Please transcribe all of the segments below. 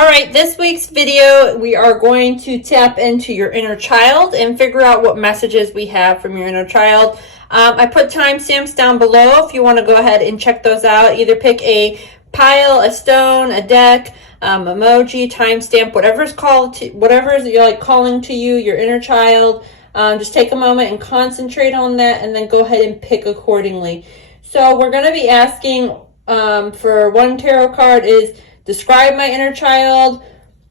All right, this week's video, we are going to tap into your inner child and figure out what messages we have from your inner child. I put timestamps down below if you want to go ahead and check those out. Either pick a pile, a stone, a deck, emoji, timestamp, whatever's you're like calling to you, your inner child. Just take a moment and concentrate on that, and then go ahead and pick accordingly. So we're going to be asking for one tarot card is describe my inner child.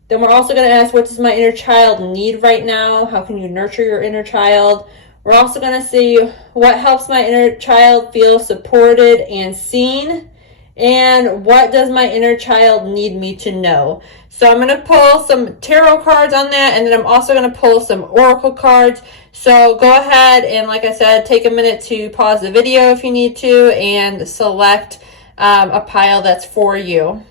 Then we're also going to ask, what does my inner child need right now? How can you nurture your inner child? We're also going to see what helps my inner child feel supported and seen. And what does my inner child need me to know? So I'm going to pull some tarot cards on that, and then I'm also going to pull some oracle cards. So go ahead and, like I said, take a minute to pause the video if you need to and select a pile that's for you.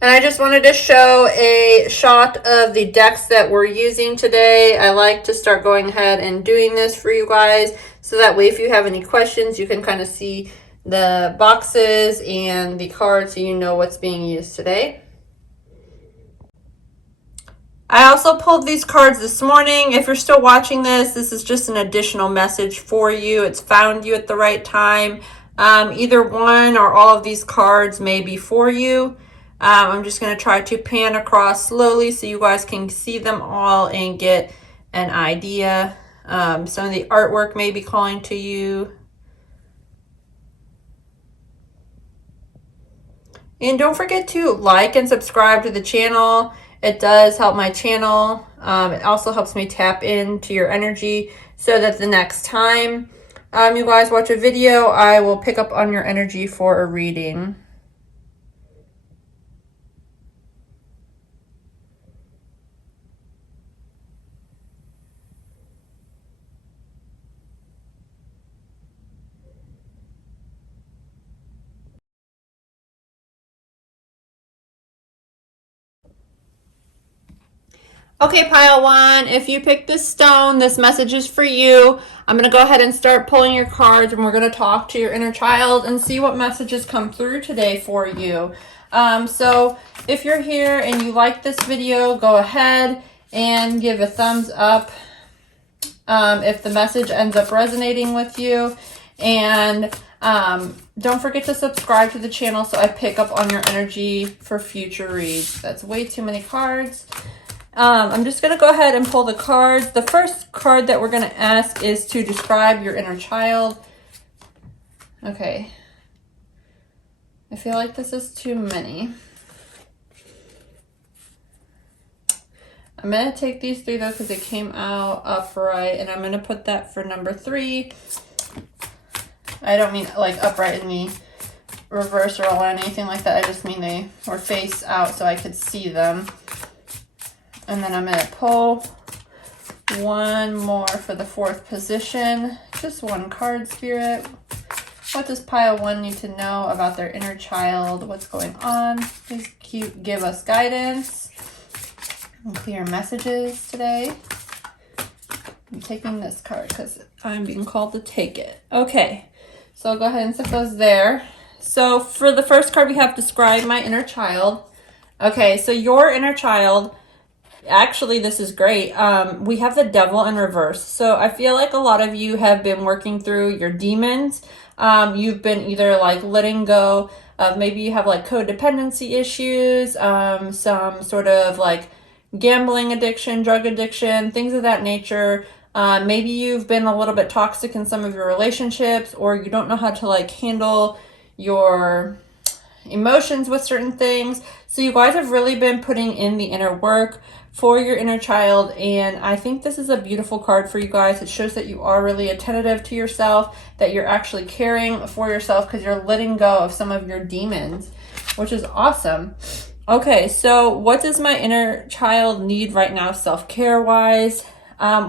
And I just wanted to show a shot of the decks that we're using today. I like to start going ahead and doing this for you guys, so that way if you have any questions, you can kind of see the boxes and the cards so you know what's being used today. I also pulled these cards this morning. If you're still watching this, this is just an additional message for you. It's found you at the right time. Either one or all of these cards may be for you. I'm just going to try to pan across slowly so you guys can see them all and get an idea. Some of the artwork may be calling to you. And don't forget to like and subscribe to the channel. It does help my channel. It also helps me tap into your energy so that the next time you guys watch a video, I will pick up on your energy for a reading. Okay, pile one, if you picked this stone, this message is for you. I'm going to go ahead and start pulling your cards, and we're going to talk to your inner child and see what messages come through today for you. So if you're here and you like this video, go ahead and give a thumbs up if the message ends up resonating with you. And don't forget to subscribe to the channel so I pick up on your energy for future reads. That's way too many cards. I'm just going to go ahead and pull the cards. The first card that we're going to ask is to describe your inner child. Okay. I feel like this is too many. I'm going to take these three though because they came out upright, and I'm going to put that for number 3. I don't mean like upright in the reverse or anything like that. I just mean they were face out so I could see them. And then I'm going to pull one more for the 4th position. Just one card, Spirit. What does pile 1 need to know about their inner child? What's going on? Please give us guidance and clear messages today. I'm taking this card because I'm being called to take it. Okay, so I'll go ahead and set those there. So for the first card, we have describe my inner child. Okay, so your inner child... Actually, this is great. We have the devil in reverse. So I feel like a lot of you have been working through your demons. You've been either like letting go of, maybe you have like codependency issues, some sort of like gambling addiction, drug addiction, things of that nature. Maybe you've been a little bit toxic in some of your relationships, or you don't know how to like handle your emotions with certain things. So you guys have really been putting in the inner work for your inner child, and I think this is a beautiful card for you guys. It shows that you are really attentive to yourself, that you're actually caring for yourself because you're letting go of some of your demons, which is awesome. Okay, so what does my inner child need right now self-care wise?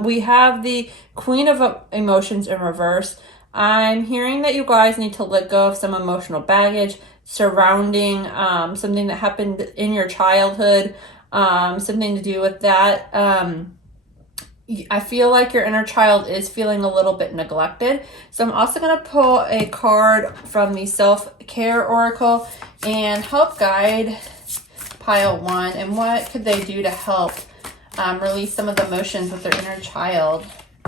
We have the Queen of Emotions in reverse. I'm hearing that you guys need to let go of some emotional baggage surrounding something that happened in your childhood. something to do with that. I feel like your inner child is feeling a little bit neglected. So I'm also going to pull a card from the Self-Care Oracle and help guide pile 1. And what could they do to help release some of the emotions with their inner child?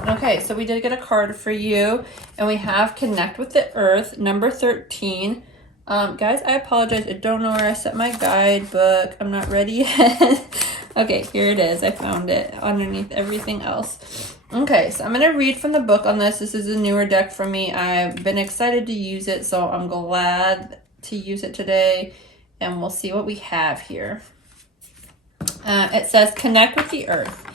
Okay, so we did get a card for you, and we have Connect with the Earth, number 13. Guys, I apologize. I don't know where I set my guidebook. I'm not ready yet. Okay, here it is. I found it underneath everything else. Okay, so I'm going to read from the book on this. This is a newer deck for me. I've been excited to use it, so I'm glad to use it today, and we'll see what we have here. It says, Connect with the Earth.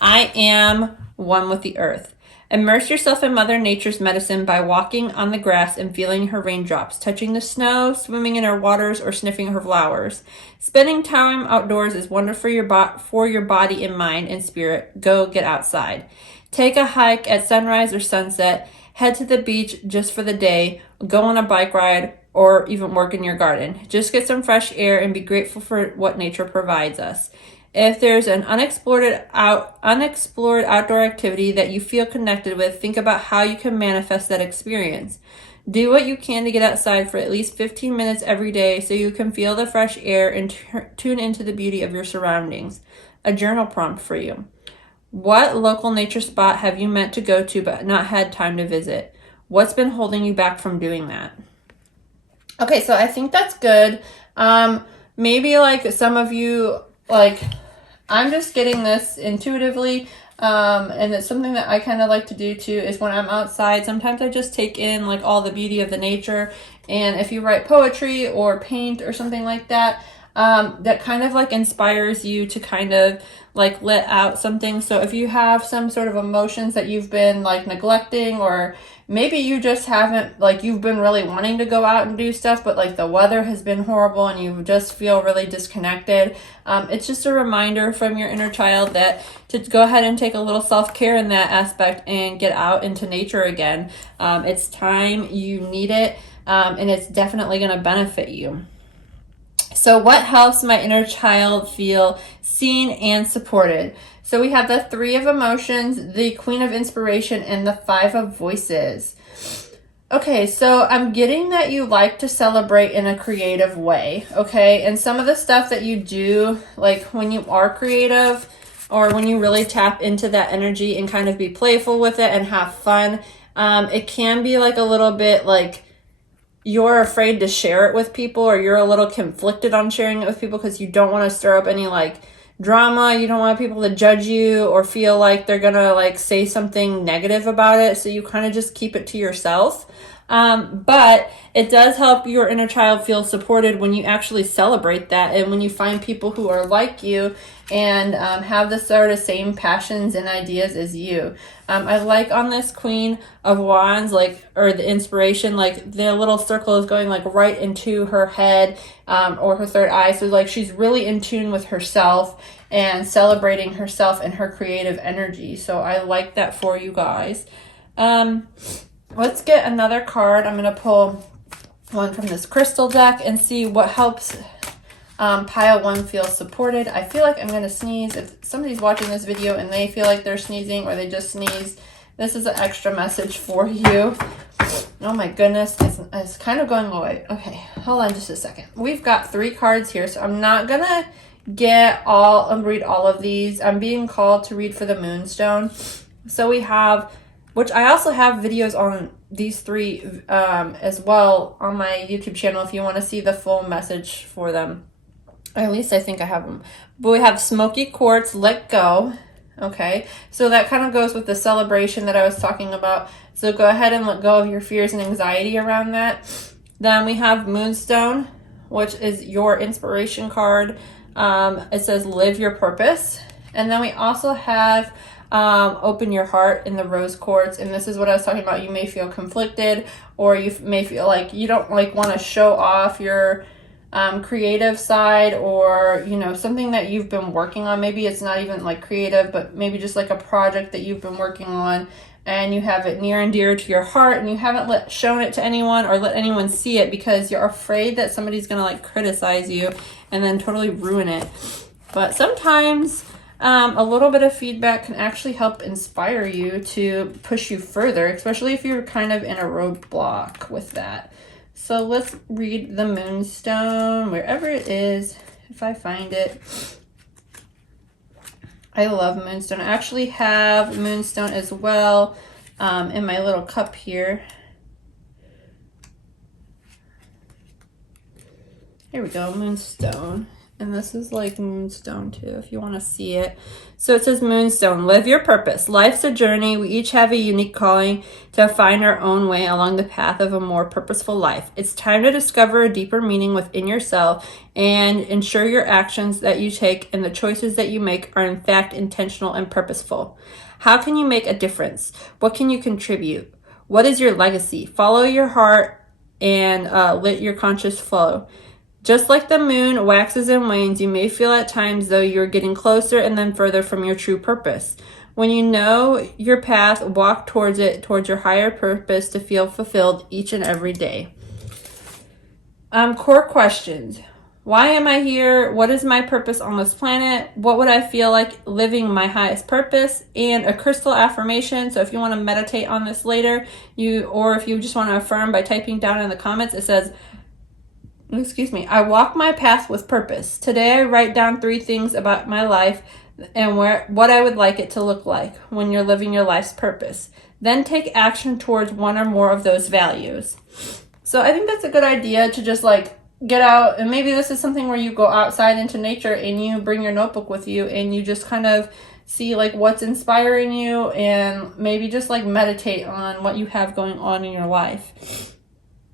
I am one with the earth. Immerse yourself in Mother Nature's medicine by walking on the grass and feeling her raindrops, touching the snow, swimming in her waters, or sniffing her flowers. Spending time outdoors is wonderful for your body and mind and spirit. Go get outside. Take a hike at sunrise or sunset. Head to the beach just for the day. Go on a bike ride or even work in your garden. Just get some fresh air and be grateful for what nature provides us. If there's an unexplored outdoor activity that you feel connected with, think about how you can manifest that experience. Do what you can to get outside for at least 15 minutes every day so you can feel the fresh air and tune into the beauty of your surroundings. A journal prompt for you. What local nature spot have you meant to go to but not had time to visit? What's been holding you back from doing that? Okay, so I think that's good. Maybe like some of you, like, I'm just getting this intuitively, and it's something that I kind of like to do too, is when I'm outside, sometimes I just take in like all the beauty of the nature. And if you write poetry or paint or something like that, that kind of like inspires you to kind of like let out something. So if you have some sort of emotions that you've been like neglecting, or maybe you just haven't, like you've been really wanting to go out and do stuff, but like the weather has been horrible and you just feel really disconnected. It's just a reminder from your inner child that to go ahead and take a little self-care in that aspect and get out into nature again. It's time, you need it, and it's definitely going to benefit you. So what helps my inner child feel seen and supported? So we have the 3 of emotions, the Queen of inspiration, and the 5 of voices. Okay, so I'm getting that you like to celebrate in a creative way, okay? And some of the stuff that you do, like when you are creative or when you really tap into that energy and kind of be playful with it and have fun, it can be like a little bit like you're afraid to share it with people, or you're a little conflicted on sharing it with people because you don't want to stir up any like drama. You don't want people to judge you or feel like they're gonna like say something negative about it, so you kind of just keep it to yourself. But it does help your inner child feel supported when you actually celebrate that, and when you find people who are like you and have the sort of same passions and ideas as you. I like on this Queen of Wands, like, or the inspiration, like the little circle is going like right into her head, or her third eye. So like she's really in tune with herself and celebrating herself and her creative energy. So I like that for you guys. Let's get another card. I'm going to pull one from this crystal deck and see what helps pile 1 feel supported. I feel like I'm going to sneeze. If somebody's watching this video and they feel like they're sneezing or they just sneezed, this is an extra message for you. Oh my goodness, it's kind of going away. Okay, hold on just a second. We've got 3 cards here, so I'm not going to read all of these. I'm being called to read for the Moonstone. So we have, which I also have videos on these 3 as well on my YouTube channel if you want to see the full message for them. At least I think I have them. But we have Smoky Quartz, Let Go. Okay, so that kind of goes with the celebration that I was talking about. So go ahead and let go of your fears and anxiety around that. Then we have Moonstone, which is your inspiration card. It says live your purpose. And then we also have open your heart in the rose quartz, and this is what I was talking about. You may feel conflicted, or you may feel like you don't like want to show off your creative side, or you know, something that you've been working on. Maybe it's not even like creative, but maybe just like a project that you've been working on and you have it near and dear to your heart, and you haven't shown it to anyone or let anyone see it because you're afraid that somebody's gonna like criticize you and then totally ruin it. But sometimes a little bit of feedback can actually help inspire you to push you further, especially if you're kind of in a roadblock with that. So let's read the Moonstone, wherever it is, if I find it. I love Moonstone. I actually have Moonstone as well in my little cup here. Here we go, Moonstone. And this is like Moonstone too, if you want to see it. So it says, Moonstone, live your purpose. Life's a journey. We each have a unique calling to find our own way along the path of a more purposeful life. It's time to discover a deeper meaning within yourself and ensure your actions that you take and the choices that you make are in fact intentional and purposeful. How can you make a difference? What can you contribute? What is your legacy? Follow your heart and let your conscience flow. Just like the moon waxes and wanes, you may feel at times though you're getting closer and then further from your true purpose. When you know your path, walk towards it, towards your higher purpose to feel fulfilled each and every day. Core questions. Why am I here? What is my purpose on this planet? What would I feel like living my highest purpose? And a crystal affirmation. So if you want to meditate on this later, or if you just want to affirm by typing down in the comments, it says, I walk my path with purpose. Today I write down 3 things about my life and what I would like it to look like when you're living your life's purpose. Then take action towards one or more of those values. So I think that's a good idea to just like get out, and maybe this is something where you go outside into nature and you bring your notebook with you and you just kind of see like what's inspiring you and maybe just like meditate on what you have going on in your life.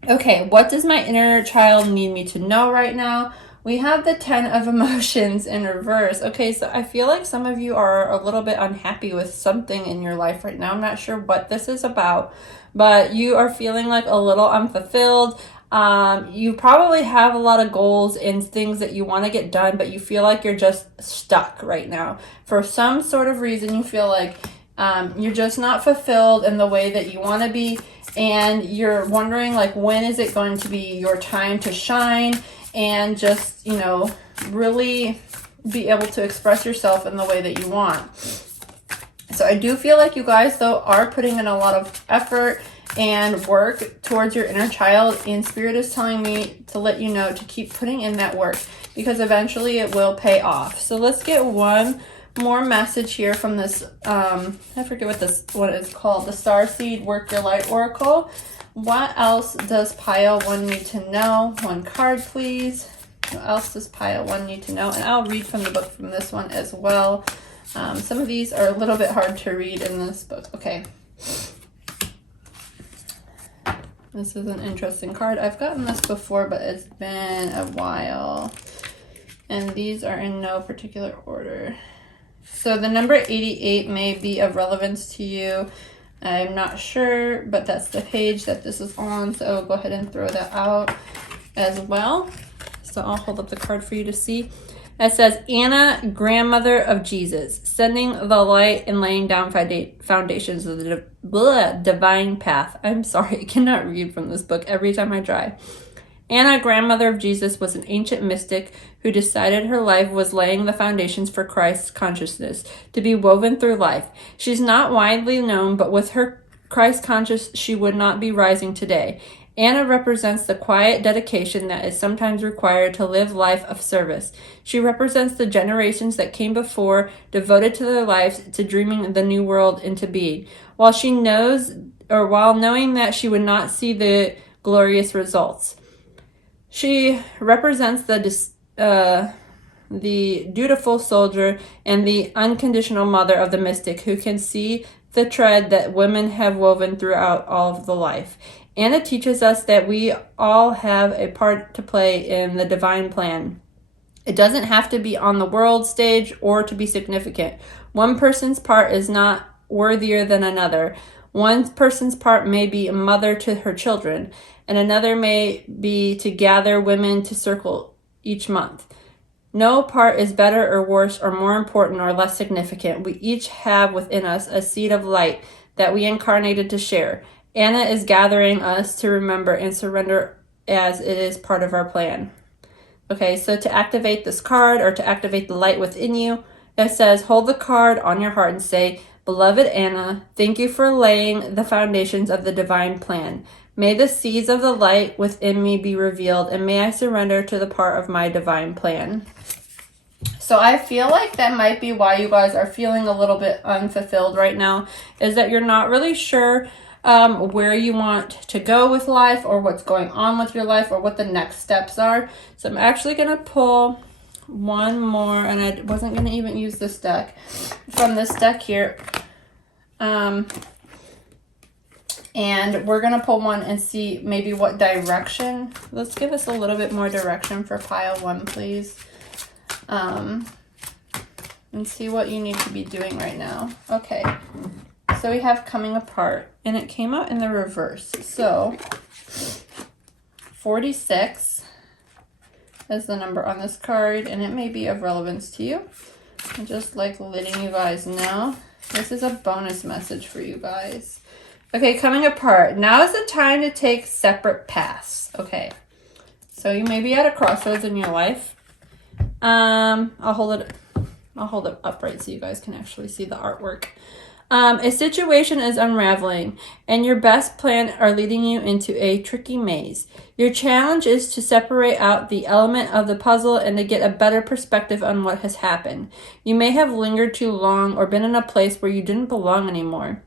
Okay, what does my inner child need me to know right now? We have the 10 of emotions in reverse. Okay, so I feel like some of you are a little bit unhappy with something in your life right now. I'm not sure what this is about, but you are feeling like a little unfulfilled. You probably have a lot of goals and things that you want to get done, but you feel like you're just stuck right now. For some sort of reason, you feel like you're just not fulfilled in the way that you want to be, and you're wondering like, when is it going to be your time to shine and just, you know, really be able to express yourself in the way that you want. So I do feel like you guys though are putting in a lot of effort and work towards your inner child, and Spirit is telling me to let you know to keep putting in that work because eventually it will pay off. So let's get one more message here from this, I forget what it's called, the Starseed Work Your Light Oracle. What else does Pile 1 need to know? One card, please. What else does Pile 1 need to know? And I'll read from the book from this one as well. Some of these are a little bit hard to read in this book. Okay. This is an interesting card. I've gotten this before, but it's been a while. And these are in no particular order. So the number 88 may be of relevance to you. I'm not sure, but that's the page that this is on. So I'll go ahead and throw that out as well. So I'll hold up the card for you to see. It says, Anna, grandmother of Jesus, sending the light and laying down foundations of the divine path. I'm sorry, I cannot read from this book every time I try. Anna, grandmother of Jesus, was an ancient mystic who decided her life was laying the foundations for Christ's consciousness to be woven through life. She's not widely known, but with her Christ conscious, she would not be rising today. Anna represents the quiet dedication that is sometimes required to live life of service. She represents the generations that came before, devoted to their lives to dreaming the new world into being, while knowing that she would not see the glorious results. She represents the dutiful soldier and the unconditional mother of the mystic who can see the thread that women have woven throughout all of the life. Anna teaches us that we all have a part to play in the divine plan. It doesn't have to be on the world stage or to be significant. One person's part is not worthier than another. One person's part may be a mother to her children, and another may be to gather women to circle each month. No part is better or worse or more important or less significant. We each have within us a seed of light that we incarnated to share. Anna is gathering us to remember and surrender as it is part of our plan. Okay, so to activate this card or to activate the light within you, it says, hold the card on your heart and say, Beloved Anna, thank you for laying the foundations of the divine plan. May the seeds of the light within me be revealed, and may I surrender to the part of my divine plan. So I feel like that might be why you guys are feeling a little bit unfulfilled right now, is that you're not really sure where you want to go with life, or what's going on with your life, or what the next steps are. So I'm actually going to pull one more, and I wasn't going to even use this deck, from this deck here. And we're going to pull one and see maybe what direction. Let's give us a little bit more direction for pile 1, please. And see what you need to be doing right now. Okay, so we have coming apart, and it came out in the reverse. So 46 is the number on this card, and it may be of relevance to you. I'm just like letting you guys know. This is a bonus message for you guys. Okay, coming apart. Now is the time to take separate paths. Okay, so you may be at a crossroads in your life. I'll hold it upright so you guys can actually see the artwork. A situation is unraveling, and your best plan are leading you into a tricky maze. Your challenge is to separate out the element of the puzzle and to get a better perspective on what has happened. You may have lingered too long or been in a place where you didn't belong anymore.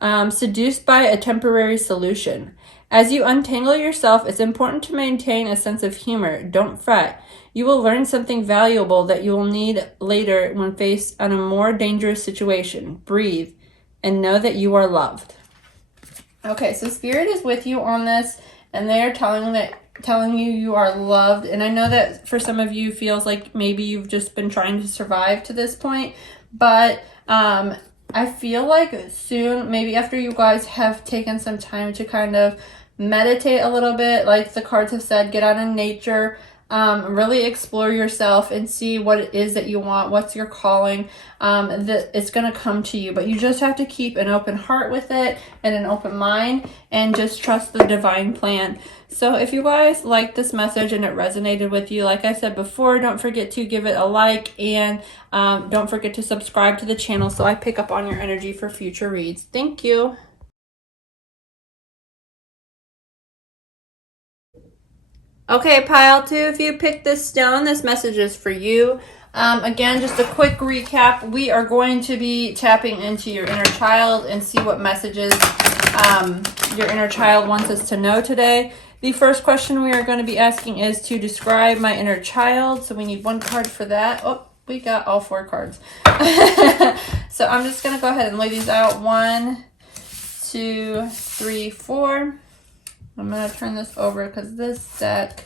Seduced by a temporary solution. As you untangle yourself, it's important to maintain a sense of humor. Don't fret. You will learn something valuable that you will need later when faced on a more dangerous situation. Breathe and know that you are loved. Okay, so Spirit is with you on this, and they are telling you you are loved. And I know that for some of you feels like maybe you've just been trying to survive to this point, but I feel like soon, maybe after you guys have taken some time to kind of meditate a little bit, like the cards have said, get out in nature, really explore yourself and see what it is that you want, what's your calling, that it's going to come to you. But you just have to keep an open heart with it and an open mind, and just trust the divine plan. So if you guys like this message and it resonated with you, like I said before, don't forget to give it a like, and don't forget to subscribe to the channel so I pick up on your energy for future reads. Thank you. Okay, pile 2, if you picked this stone, this message is for you. Again, just a quick recap. We are going to be tapping into your inner child and see what messages your inner child wants us to know today. The first question we are going to be asking is to describe my inner child. So we need one card for that. Oh, we got all 4 cards. So I'm just going to go ahead and lay these out. 1, 2, 3, 4. I'm going to turn this over because this deck,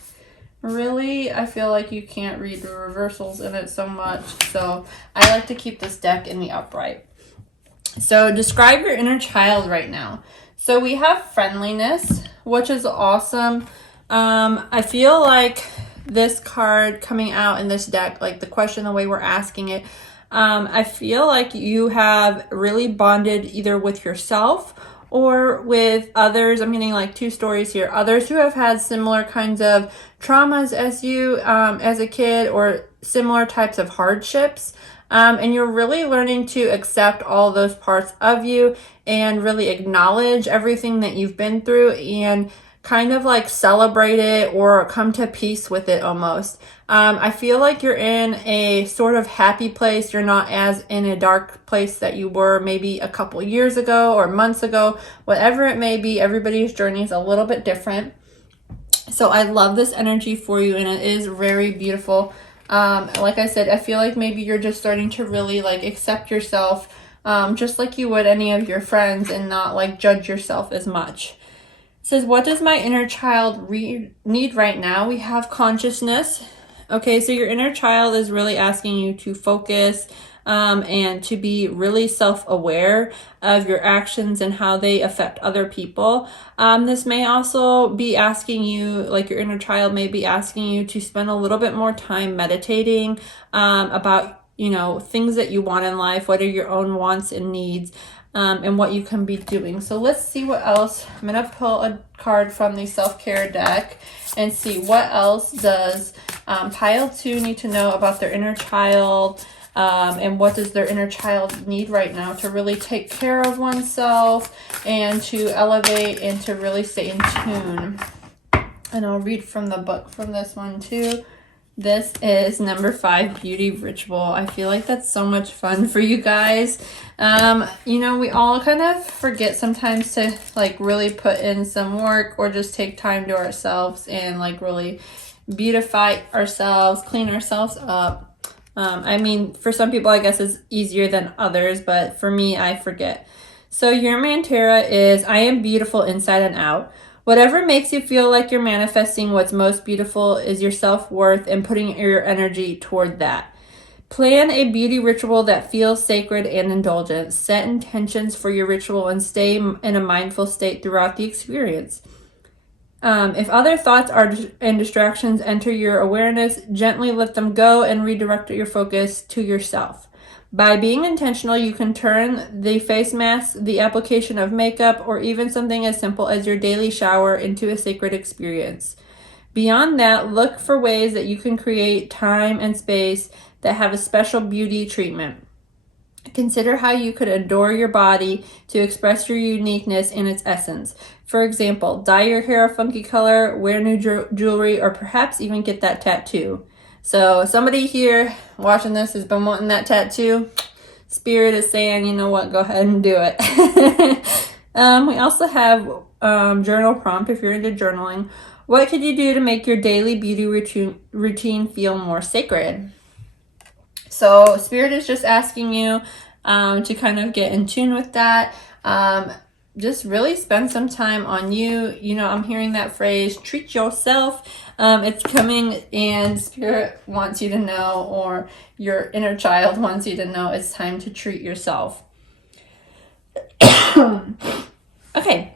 really, I feel like you can't read the reversals in it so much. So I like to keep this deck in the upright. So describe your inner child right now. So we have friendliness, which is awesome. I feel like this card coming out in this deck, like the question, the way we're asking it, I feel like you have really bonded either with yourself or with others. I'm getting like 2 stories here. Others who have had similar kinds of traumas as you as a kid, or similar types of hardships. And you're really learning to accept all those parts of you and really acknowledge everything that you've been through and kind of like celebrate it or come to peace with it almost. I feel like you're in a sort of happy place. You're not as in a dark place that you were maybe a couple years ago or months ago. Whatever it may be, everybody's journey is a little bit different. So I love this energy for you, and it is very beautiful. Like I said, I feel like maybe you're just starting to really like accept yourself, just like you would any of your friends, and not like judge yourself as much. It says, what does my inner child need right now? We have consciousness. Okay, so your inner child is really asking you to focus and to be really self-aware of your actions and how they affect other people. This may also be asking you, like your inner child may be asking you to spend a little bit more time meditating about, you know, things that you want in life. What are your own wants and needs? and what you can be doing. So let's see what else. I'm going to pull a card from the self-care deck and see what else does pile 2 need to know about their inner child, and what does their inner child need right now to really take care of oneself and to elevate and to really stay in tune. And I'll read from the book from this one too. This is number 5, Beauty Ritual. I feel like that's so much fun for you guys. You know, we all kind of forget sometimes to like really put in some work or just take time to ourselves and like really beautify ourselves, clean ourselves up. I mean, for some people, I guess it's easier than others, but for me, I forget. So your mantra is, I am beautiful inside and out. Whatever makes you feel like you're manifesting what's most beautiful is your self-worth and putting your energy toward that. Plan a beauty ritual that feels sacred and indulgent. Set intentions for your ritual and stay in a mindful state throughout the experience. If other thoughts and distractions enter your awareness, gently let them go and redirect your focus to yourself. By being intentional, you can turn the face mask, the application of makeup, or even something as simple as your daily shower into a sacred experience. Beyond that, look for ways that you can create time and space that have a special beauty treatment. Consider how you could adore your body to express your uniqueness in its essence. For example, dye your hair a funky color, wear new jewelry, or perhaps even get that tattoo. So somebody here watching this has been wanting that tattoo. Spirit is saying, you know what, go ahead and do it. We also have journal prompt if you're into journaling. What could you do to make your daily beauty routine feel more sacred? So Spirit is just asking you to kind of get in tune with that. Just really spend some time on you. You know, I'm hearing that phrase, treat yourself. It's coming, and Spirit wants you to know, or your inner child wants you to know, it's time to treat yourself. Okay.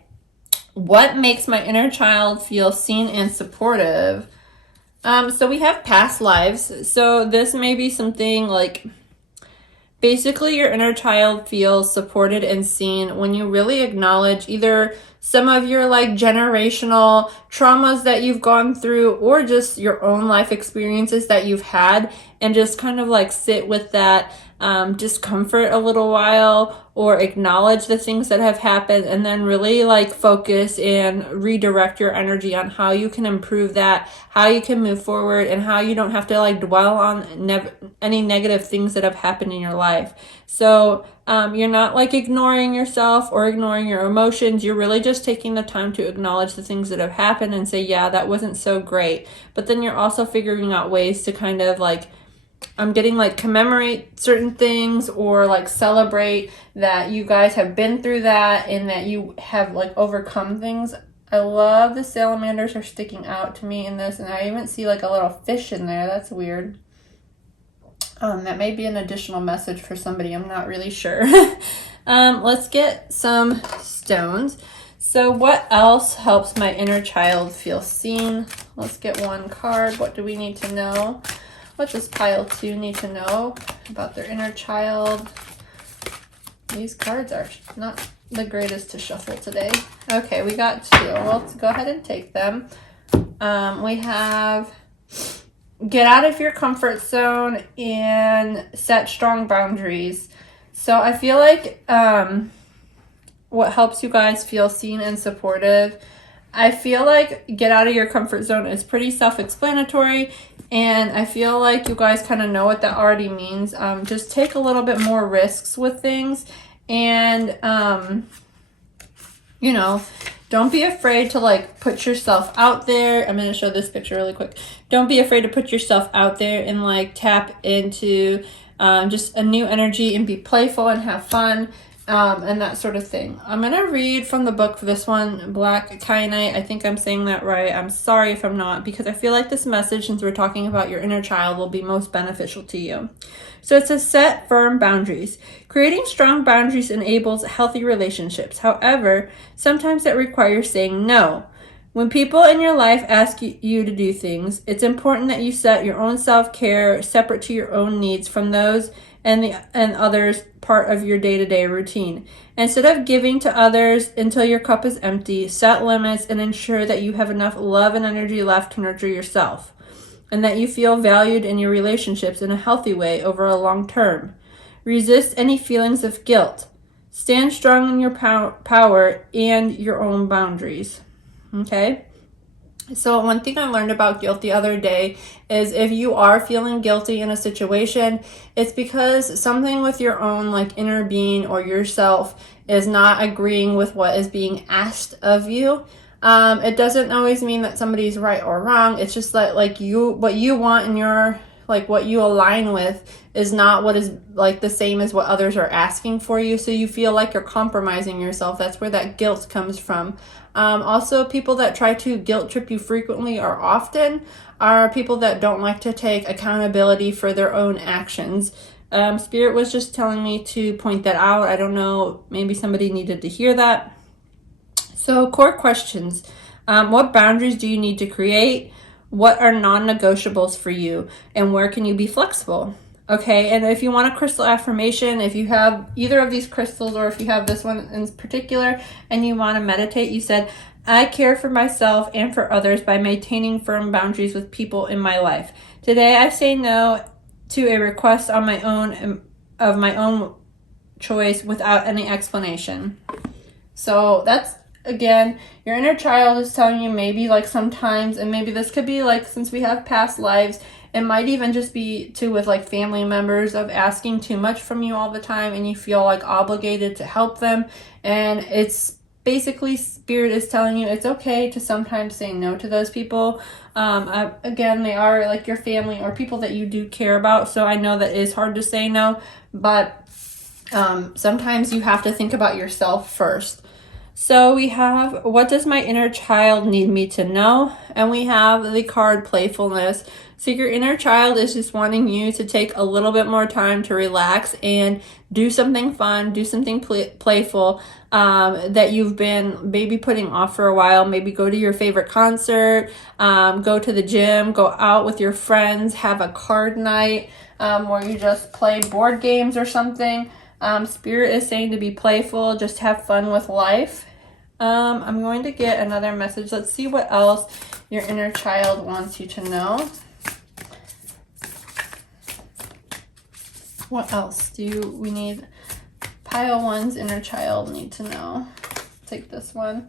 What makes my inner child feel seen and supportive? So we have past lives. So this may be something like, basically your inner child feels supported and seen when you really acknowledge either some of your like generational traumas that you've gone through, or just your own life experiences that you've had, and just kind of like sit with that discomfort a little while, or acknowledge the things that have happened, and then really like focus and redirect your energy on how you can improve that, how you can move forward, and how you don't have to like dwell on any negative things that have happened in your life. So you're not like ignoring yourself or ignoring your emotions. You're really just taking the time to acknowledge the things that have happened and say, yeah, that wasn't so great. But then you're also figuring out ways to kind of like, I'm getting like commemorate certain things, or like celebrate that you guys have been through that and that you have like overcome things. I love the salamanders are sticking out to me in this, and I even see like a little fish in there. That's weird. That may be an additional message for somebody. I'm not really sure. Let's get some stones. So what else helps my inner child feel seen? Let's get one card. What do we need to know? What does pile 2 need to know about their inner child? These cards are not the greatest to shuffle today. Okay, we got 2. Well, let's go ahead and take them. We have get out of your comfort zone and set strong boundaries. So I feel like what helps you guys feel seen and supportive, I feel like get out of your comfort zone is pretty self-explanatory, and I feel like you guys kind of know what that already means. Just take a little bit more risks with things, and you know, don't be afraid to like put yourself out there. I'm going to show this picture really quick. Don't be afraid to put yourself out there and like tap into just a new energy and be playful and have fun. And that sort of thing. I'm going to read from the book for this one, Black Kyanite. I think I'm saying that right. I'm sorry if I'm not, because I feel like this message, since we're talking about your inner child, will be most beneficial to you. So it says, set firm boundaries. Creating strong boundaries enables healthy relationships. However, sometimes it requires saying no. When people in your life ask you to do things, it's important that you set your own self-care separate to your own needs from those and others part of your day-to-day routine. Instead of giving to others until your cup is empty, set limits and ensure that you have enough love and energy left to nurture yourself, and that you feel valued in your relationships in a healthy way over a long term. Resist any feelings of guilt. Stand strong in your power and your own boundaries. Okay? So one thing I learned about guilt the other day is if you are feeling guilty in a situation, it's because something with your own like inner being or yourself is not agreeing with what is being asked of you. It doesn't always mean that somebody's right or wrong. It's just that like what you want and your like what you align with is not what is like the same as what others are asking for you. So you feel like you're compromising yourself. That's where that guilt comes from. Also, people that try to guilt trip you frequently or often are people that don't like to take accountability for their own actions. Spirit was just telling me to point that out. I don't know, maybe somebody needed to hear that. So, core questions. What boundaries do you need to create? What are non-negotiables for you? And where can you be flexible? Okay, and if you want a crystal affirmation, if you have either of these crystals or if you have this one in particular and you want to meditate, you said, I care for myself and for others by maintaining firm boundaries with people in my life. Today I say no to a request on my own of my own choice without any explanation. So that's, again, your inner child is telling you maybe like sometimes, and maybe this could be like since we have past lives, it might even just be too with like family members of asking too much from you all the time and you feel like obligated to help them. And it's basically Spirit is telling you it's okay to sometimes say no to those people. Again, they are like your family or people that you do care about. So I know that is hard to say no, but sometimes you have to think about yourself first. So we have, what does my inner child need me to know? And we have the card playfulness. So your inner child is just wanting you to take a little bit more time to relax and do something fun, do something playful that you've been maybe putting off for a while. Maybe go to your favorite concert, go to the gym, go out with your friends, have a card night where you just play board games or something. Spirit is saying to be playful, just have fun with life. I'm going to get another message. Let's see what else your inner child wants you to know. What else do we need? Pile 1's inner child need to know. Take this one.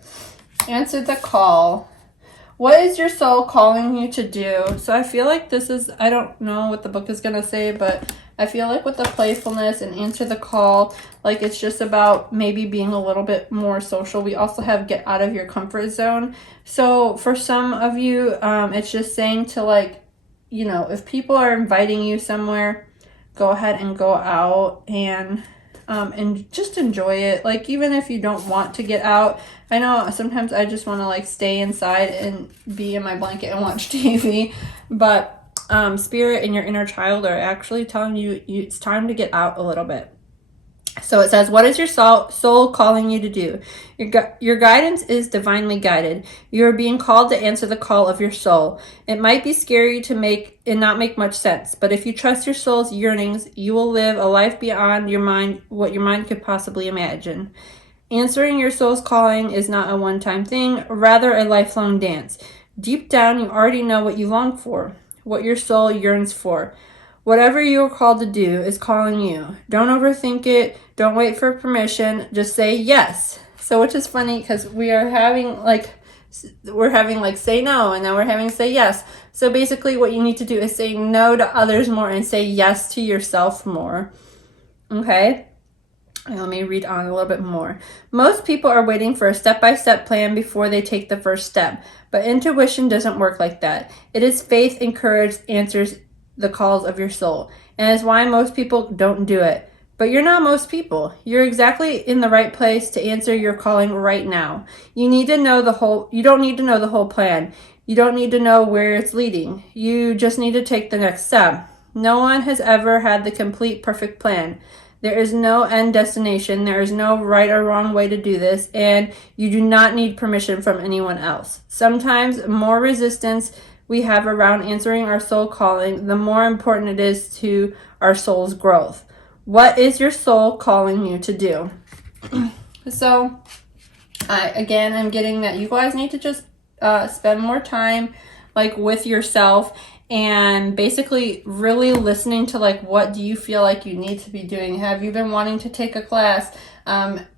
Answer the call. What is your soul calling you to do? So I feel like this is, I don't know what the book is going to say, but I feel like with the playfulness and answer the call, like it's just about maybe being a little bit more social. We also have get out of your comfort zone. So for some of you, it's just saying to like, you know, if people are inviting you somewhere, go ahead and go out and just enjoy it. Like even if you don't want to get out, I know sometimes I just want to like stay inside and be in my blanket and watch TV, but Spirit and your inner child are actually telling you it's time to get out a little bit. So it says, what is your soul calling you to do? Your guidance is divinely guided. You are being called to answer the call of your soul. It might be scary to make and not make much sense, but if you trust your soul's yearnings, you will live a life beyond your mind, what your mind could possibly imagine. Answering your soul's calling is not a one-time thing, rather a lifelong dance. Deep down, you already know what you long for, what your soul yearns for. Whatever you are called to do is calling you. Don't overthink it. Don't wait for permission. Just say yes. So which is funny because we're having like say no and then we're having say yes. So basically what you need to do is say no to others more and say yes to yourself more. Okay? And let me read on a little bit more. Most people are waiting for a step-by-step plan before they take the first step. But intuition doesn't work like that. It is faith and courage answers the calls of your soul, and it's why most people don't do it. But you're not most people. You're exactly in the right place to answer your calling right now. You don't need to know the whole plan. You don't need to know where it's leading. You just need to take the next step. No one has ever had the complete perfect plan. There is no end destination. There is no right or wrong way to do this, and you do not need permission from anyone else. Sometimes more resistance we have around answering our soul calling, the more important it is to our soul's growth. What is your soul calling you to do? So again, I'm getting that you guys need to just spend more time like with yourself and basically really listening to like, what do you feel like you need to be doing? Have you been wanting to take a class?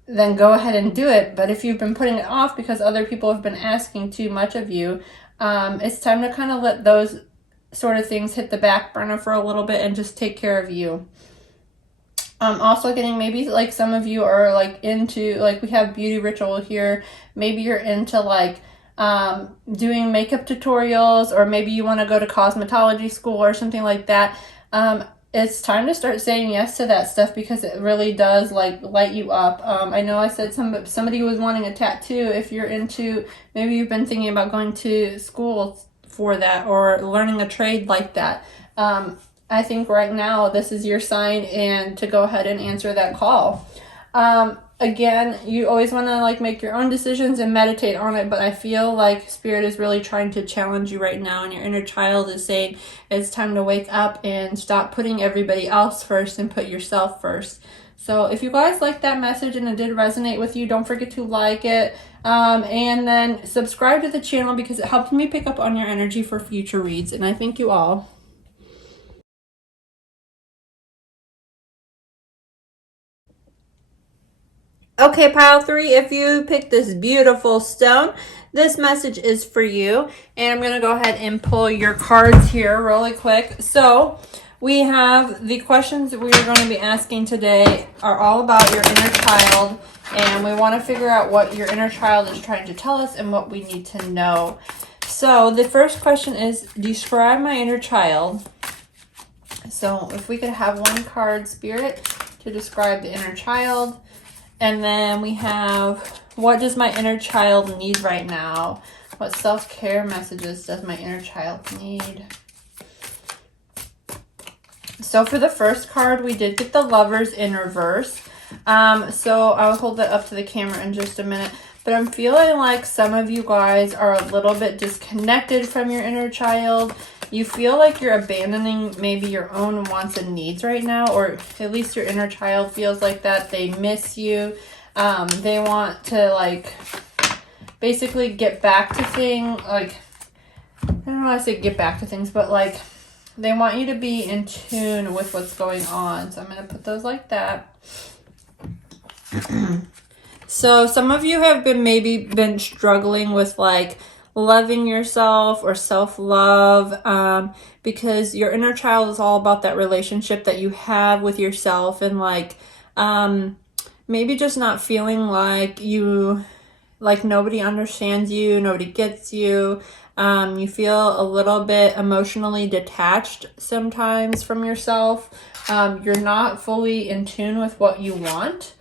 Then go ahead and do it. But if you've been putting it off because other people have been asking too much of you, it's time to kind of let those sort of things hit the back burner for a little bit and just take care of you. Also getting maybe like some of you are like into, like we have beauty ritual here. Maybe you're into like doing makeup tutorials, or maybe you want to go to cosmetology school or something like that. It's time to start saying yes to that stuff because it really does like light you up. I know I said somebody was wanting a tattoo. If you're into, maybe you've been thinking about going to school for that or learning a trade like that. I think right now this is your sign and to go ahead and answer that call. Again, you always want to like make your own decisions and meditate on it, but I feel like Spirit is really trying to challenge you right now, and your inner child is saying it's time to wake up and stop putting everybody else first and put yourself first. So if you guys like that message and it did resonate with you, don't forget to like it, and then subscribe to the channel because it helps me pick up on your energy for future reads, and I thank you all. Okay, pile 3, if you picked this beautiful stone, this message is for you. And I'm going to go ahead and pull your cards here really quick. So we have the questions that we are going to be asking today are all about your inner child. And we want to figure out what your inner child is trying to tell us and what we need to know. So the first question is, describe my inner child. So if we could have one card, Spirit, to describe the inner child. And then we have, what does my inner child need right now? What self-care messages does my inner child need? So for the first card, we did get the Lovers in reverse. So I'll hold that up to the camera in just a minute. But I'm feeling like some of you guys are a little bit disconnected from your inner child. You feel like you're abandoning maybe your own wants and needs right now, or at least your inner child feels like that. They miss you. They want to like basically get back to things. Like, I don't want to say get back to things, but like they want you to be in tune with what's going on. So I'm going to put those like that. So some of you have been struggling with like loving yourself or self-love, because your inner child is all about that relationship that you have with yourself, and like maybe just not feeling like nobody understands you, nobody gets you. You feel a little bit emotionally detached sometimes from yourself. You're not fully in tune with what you want.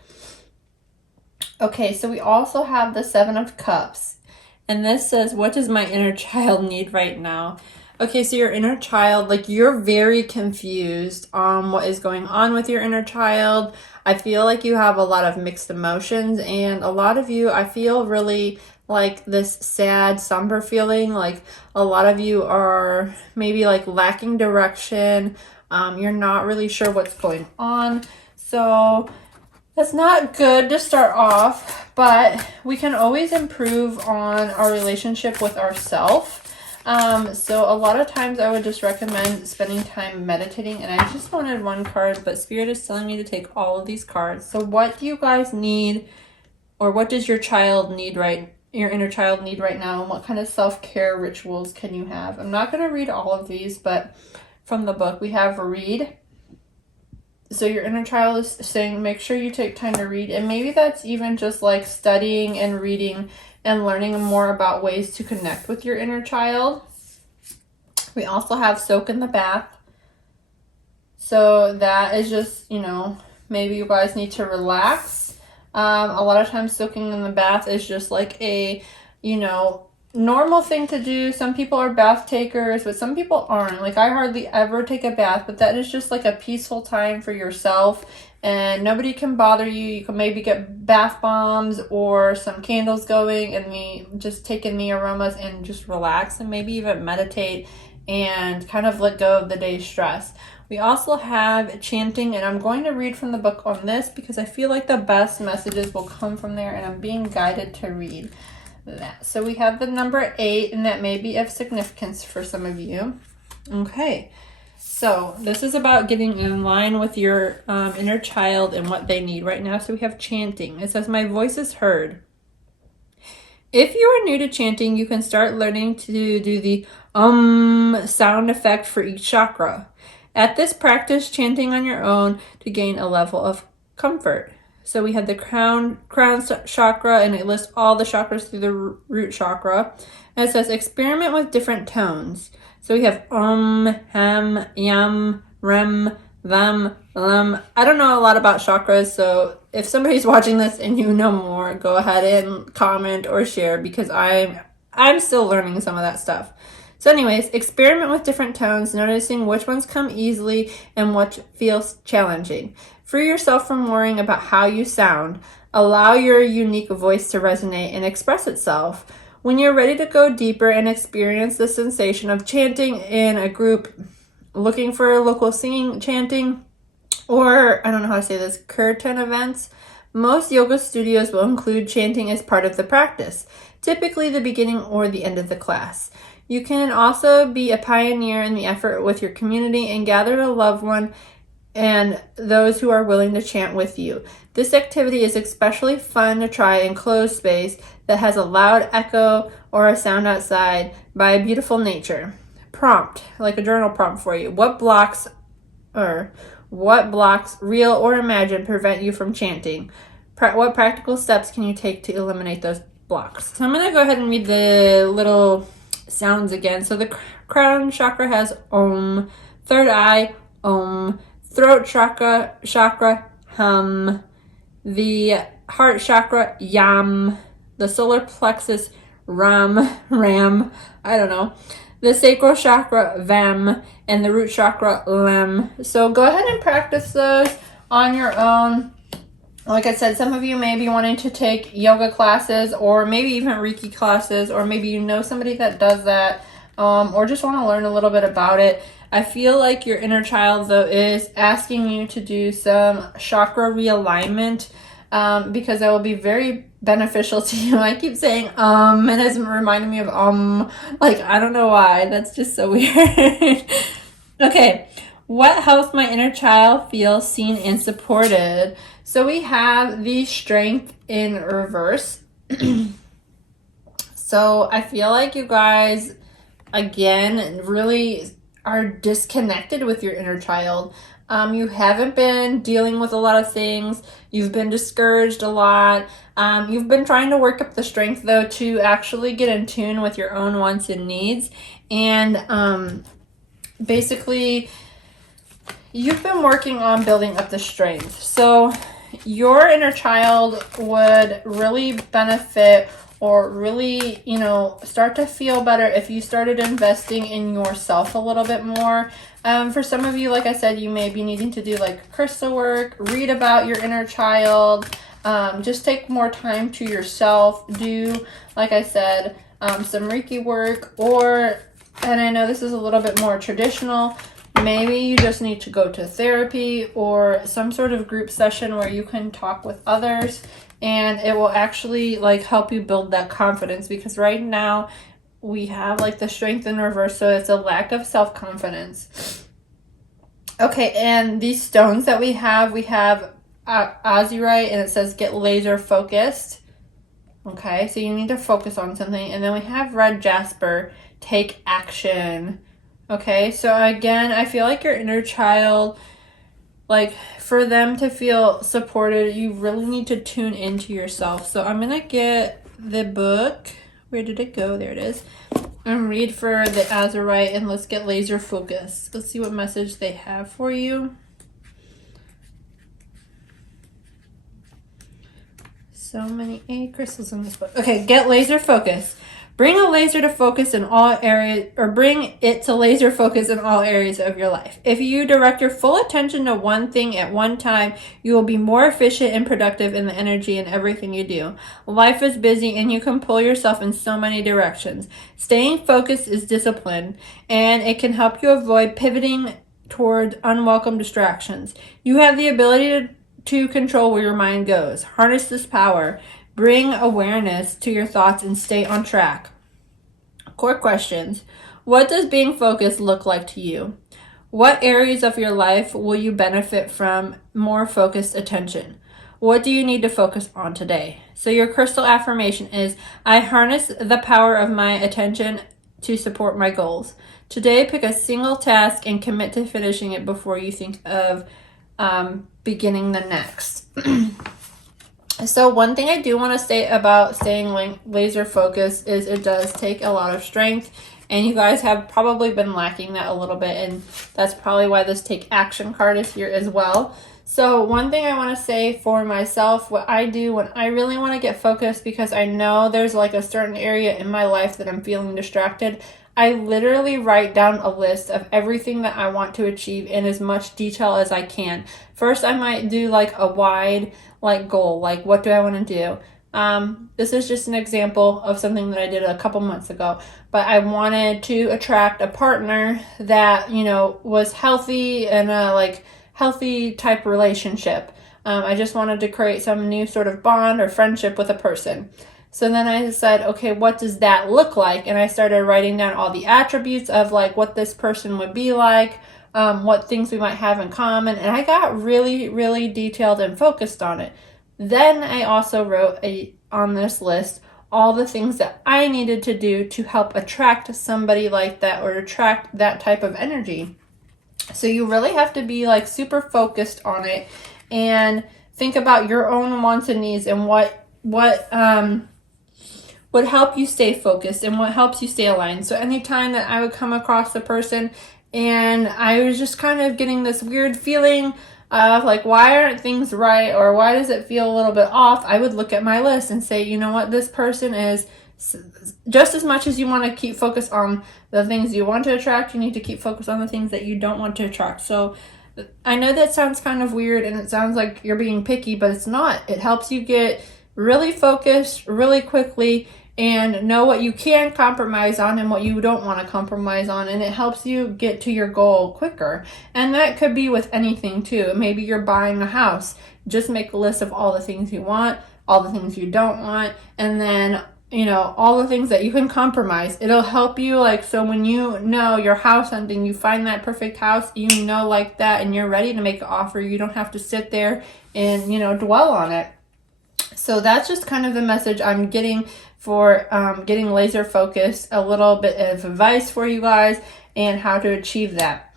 Okay, so we also have the 7 of Cups. And this says, what does my inner child need right now? Okay, so your inner child, like you're very confused on what is going on with your inner child. I feel like you have a lot of mixed emotions, and a lot of you, I feel really like this sad, somber feeling. Like a lot of you are maybe like lacking direction. You're not really sure what's going on. So that's not good to start off, but we can always improve on our relationship with ourselves. So a lot of times I would just recommend spending time meditating, and I just wanted one card, but Spirit is telling me to take all of these cards. So what do you guys need, or what does your child need your inner child need right now, and what kind of self-care rituals can you have? I'm not going to read all of these, but from the book we have read. So your inner child is saying, make sure you take time to read. And maybe that's even just like studying and reading and learning more about ways to connect with your inner child. We also have soak in the bath. So that is just, maybe you guys need to relax. A lot of times soaking in the bath is just like a, normal thing to do. Some people are bath takers, but some people aren't. Like I hardly ever take a bath, but that is just like a peaceful time for yourself, and nobody can bother you. You can maybe get bath bombs or some candles going, and just take in the aromas and just relax, and maybe even meditate and kind of let go of the day's stress. We also have chanting, and I'm going to read from the book on this because I feel like the best messages will come from there, and I'm being guided to read that. So we have the number 8, and that may be of significance for some of you. Okay, so this is about getting in line with your inner child and what they need right now. So we have chanting. It says, my voice is heard. If you are new to chanting, you can start learning to do the sound effect for each chakra. At this, practice chanting on your own to gain a level of comfort. So we have the crown chakra, and it lists all the chakras through the root chakra. And it says experiment with different tones. So we have ham, yam, rem, vam, lam. I don't know a lot about chakras, so if somebody's watching this and you know more, go ahead and comment or share, because I'm still learning some of that stuff. So anyways, experiment with different tones, noticing which ones come easily and what feels challenging. Free yourself from worrying about how you sound. Allow your unique voice to resonate and express itself. When you're ready to go deeper and experience the sensation of chanting in a group, looking for local singing, chanting, or I don't know how to say this, kirtan events, most yoga studios will include chanting as part of the practice, typically the beginning or the end of the class. You can also be a pioneer in the effort with your community and gather a loved one and those who are willing to chant with you. This activity is especially fun to try in closed space that has a loud echo or a sound outside by a beautiful nature. Prompt, like a journal prompt for you. What blocks, real or imagined, prevent you from chanting? What practical steps can you take to eliminate those blocks? So I'm going to go ahead and read the little sounds again. So the crown chakra has Om, third eye Om, throat chakra Hum, the heart chakra Yam, the solar plexus Ram, I don't know, the sacral chakra Vam, and the root chakra Lam. So go ahead and practice those on your own. Like I said, some of you may be wanting to take yoga classes, or maybe even Reiki classes, or maybe you know somebody that does that, or just want to learn a little bit about it. I feel like your inner child, though, is asking you to do some chakra realignment, because that will be very beneficial to you. I keep saying and it's reminding me of like, I don't know why. That's just so weird. Okay. What helps my inner child feel seen and supported? So we have the strength in reverse. So I feel like you guys, again, really are disconnected with your inner child. You haven't been dealing with a lot of things. You've been discouraged a lot. You've been trying to work up the strength, though, to actually get in tune with your own wants and needs. And basically, you've been working on building up the strength. So your inner child would really benefit, or really, start to feel better if you started investing in yourself a little bit more. For some of you, like I said, you may be needing to do like crystal work, read about your inner child, just take more time to yourself, do, like I said, some Reiki work, and I know this is a little bit more traditional, maybe you just need to go to therapy or some sort of group session where you can talk with others, and it will actually like help you build that confidence, because right now we have like the strength in reverse, so it's a lack of self-confidence. Okay, and these stones that we have azurite, and it says get laser focused. Okay, so you need to focus on something. And then we have red jasper, take action. Okay, so again, I feel like your inner child, like for them to feel supported, you really need to tune into yourself. So I'm gonna get the book. Where did it go? There it is. And read for the azurite, and let's get laser focus. Let's see what message they have for you. So many crystals in this book. Okay, get laser focus. Bring a laser to focus in all areas, or bring it to laser focus in all areas of your life. If you direct your full attention to one thing at one time, you will be more efficient and productive in the energy in everything you do. Life is busy and you can pull yourself in so many directions. Staying focused is discipline, and it can help you avoid pivoting toward unwelcome distractions. You have the ability to control where your mind goes. Harness this power. Bring awareness to your thoughts and stay on track. Core questions. What does being focused look like to you? What areas of your life will you benefit from more focused attention? What do you need to focus on today? So your crystal affirmation is, I harness the power of my attention to support my goals. Today, pick a single task and commit to finishing it before you think of beginning the next. So one thing I do want to say about staying laser focused is it does take a lot of strength, and you guys have probably been lacking that a little bit, and that's probably why this take action card is here as well. So one thing I want to say for myself, what I do when I really want to get focused, because I know there's like a certain area in my life that I'm feeling distracted, I literally write down a list of everything that I want to achieve in as much detail as I can. First, I might do like a wide goal, like what do I want to do? This is just an example of something that I did a couple months ago, but I wanted to attract a partner that, you know, was healthy and healthy type relationship. I just wanted to create some new sort of bond or friendship with a person. So then I said, okay, what does that look like? And I started writing down all the attributes of like what this person would be like, what things we might have in common. And I got really, really detailed and focused on it. Then I also wrote on this list all the things that I needed to do to help attract somebody like that or attract that type of energy. So you really have to be like super focused on it and think about your own wants and needs and what would help you stay focused and what helps you stay aligned. So anytime that I would come across a person and I was just kind of getting this weird feeling of like, why aren't things right, or why does it feel a little bit off, I would look at my list and say, you know what, this person is, just as much as you want to keep focus on the things you want to attract, you need to keep focus on the things that you don't want to attract. So I know that sounds kind of weird and it sounds like you're being picky, but it's not. It helps you get really focused really quickly and know what you can compromise on and what you don't want to compromise on, and it helps you get to your goal quicker. And that could be with anything too. Maybe you're buying a house. Just make a list of all the things you want, all the things you don't want, and then, you know, all the things that you can compromise. It'll help you, like, so when you know you're house hunting, you find that perfect house, you know, like that, and you're ready to make an offer. You don't have to sit there and, you know, dwell on it. So that's just kind of the message I'm getting for getting laser focused, a little bit of advice for you guys and how to achieve that.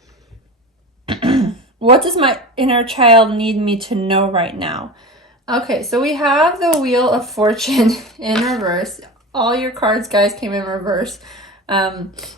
What does my inner child need me to know right now? Okay, so we have the Wheel of Fortune in reverse. All your cards, guys, came in reverse,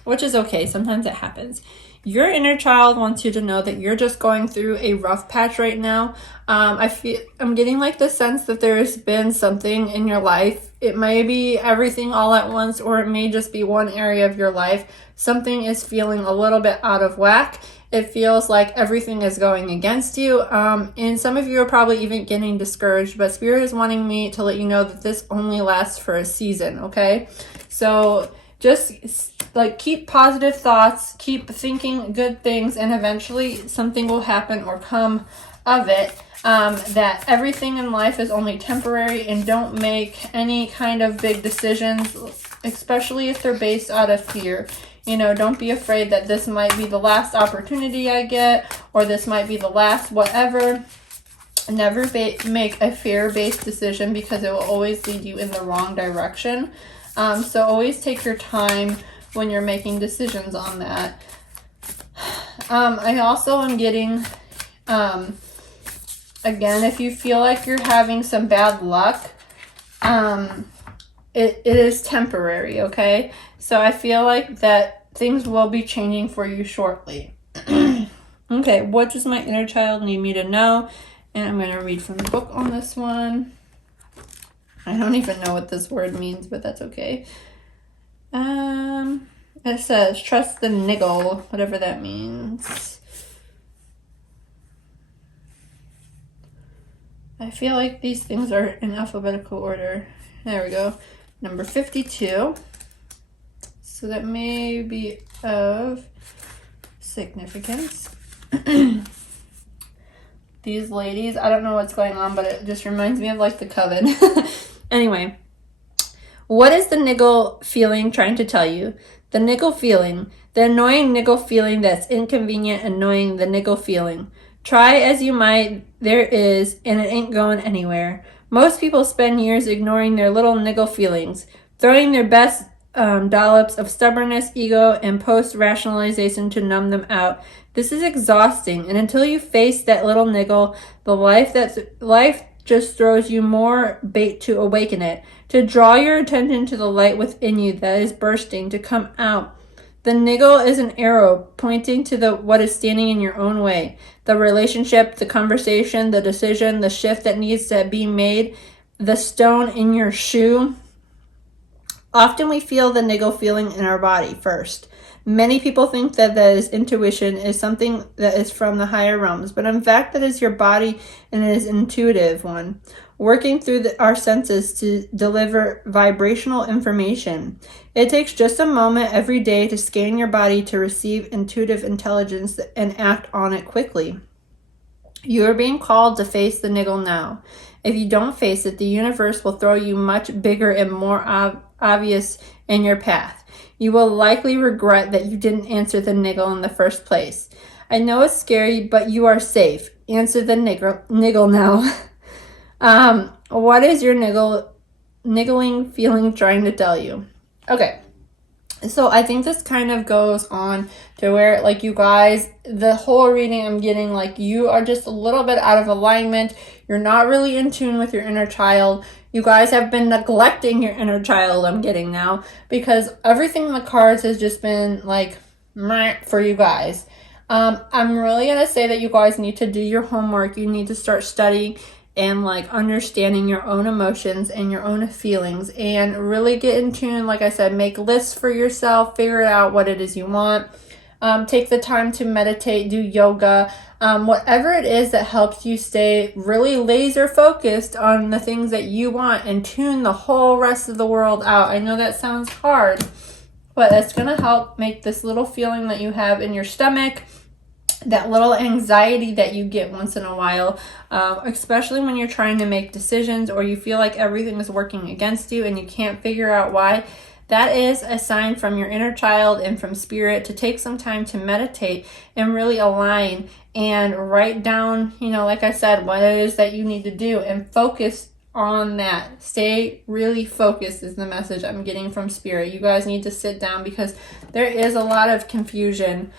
which is okay. Sometimes it happens. Your inner child wants you to know that you're just going through a rough patch right now. I'm getting like the sense that there's been something in your life. It may be everything all at once, or it may just be one area of your life. Something is feeling a little bit out of whack. It feels like everything is going against you. And some of you are probably even getting discouraged, but Spirit is wanting me to let you know that this only lasts for a season, okay? So just like keep positive thoughts, keep thinking good things, and eventually something will happen or come of it. That everything in life is only temporary, and don't make any kind of big decisions, especially if they're based out of fear. You know, don't be afraid that this might be the last opportunity I get, or this might be the last whatever. Never make a fear-based decision, because it will always lead you in the wrong direction. So always take your time when you're making decisions on that. I also am getting, again, if you feel like you're having some bad luck, it is temporary, okay? So I feel like that things will be changing for you shortly. Okay, what does my inner child need me to know? And I'm going to read from the book on this one. I don't even know what this word means, but that's okay. It says, trust the niggle, whatever that means. I feel like these things are in alphabetical order. There we go. Number 52. So that may be of significance. These ladies, I don't know what's going on, but it just reminds me of like the coven. Anyway, what is the niggle feeling trying to tell you? The niggle feeling, the annoying niggle feeling that's inconvenient, annoying, the niggle feeling. Try as you might, there is, and it ain't going anywhere. Most people spend years ignoring their little niggle feelings, throwing their best dollops of stubbornness, ego, and post-rationalization to numb them out. This is exhausting, and until you face that little niggle, life just throws you more bait to awaken it, to draw your attention to the light within you that is bursting to come out. The niggle is an arrow pointing to what is standing in your own way. The relationship, the conversation, the decision, the shift that needs to be made, the stone in your shoe. Often we feel the niggle feeling in our body first. Many people think that is intuition, is something that is from the higher realms, but in fact that is your body, and it is an intuitive one, working through our senses to deliver vibrational information. It takes just a moment every day to scan your body to receive intuitive intelligence and act on it quickly. You are being called to face the niggle now. If you don't face it, the universe will throw you much bigger and more obvious in your path. You will likely regret that you didn't answer the niggle in the first place. I know it's scary, but you are safe. Answer the niggle now. What is your niggling feeling trying to tell you? Okay. So I think this kind of goes on to where, like, you guys, the whole reading I'm getting, like, you are just a little bit out of alignment. You're not really in tune with your inner child. You guys have been neglecting your inner child, I'm getting now, because everything in the cards has just been, like, meh for you guys. I'm really going to say that you guys need to do your homework. You need to start studying and like understanding your own emotions and your own feelings and really get in tune. Like I said, make lists for yourself, figure out what it is you want. Take the time to meditate, do yoga, whatever it is that helps you stay really laser focused on the things that you want and tune the whole rest of the world out. I know that sounds hard, but it's going to help make this little feeling that you have in your stomach, that little anxiety that you get once in a while, especially when you're trying to make decisions or you feel like everything is working against you and you can't figure out why. That is a sign from your inner child and from spirit to take some time to meditate and really align and write down, like I said, what it is that you need to do and focus on that. Stay really focused is the message I'm getting from spirit. You guys need to sit down because there is a lot of confusion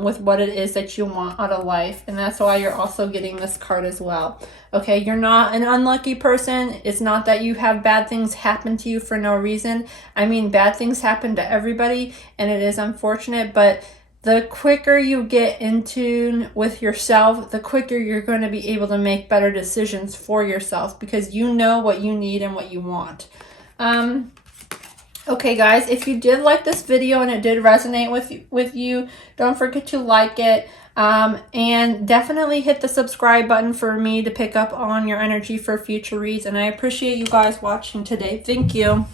with what it is that you want out of life, and that's why you're also getting this card as well. Okay, you're not an unlucky person. It's not that you have bad things happen to you for no reason. I mean, bad things happen to everybody, and it is unfortunate, but the quicker you get in tune with yourself, the quicker you're going to be able to make better decisions for yourself because you know what you need and what you want. Okay, guys, if you did like this video and it did resonate with you, don't forget to like it. And definitely hit the subscribe button for me to pick up on your energy for future reads. And I appreciate you guys watching today. Thank you.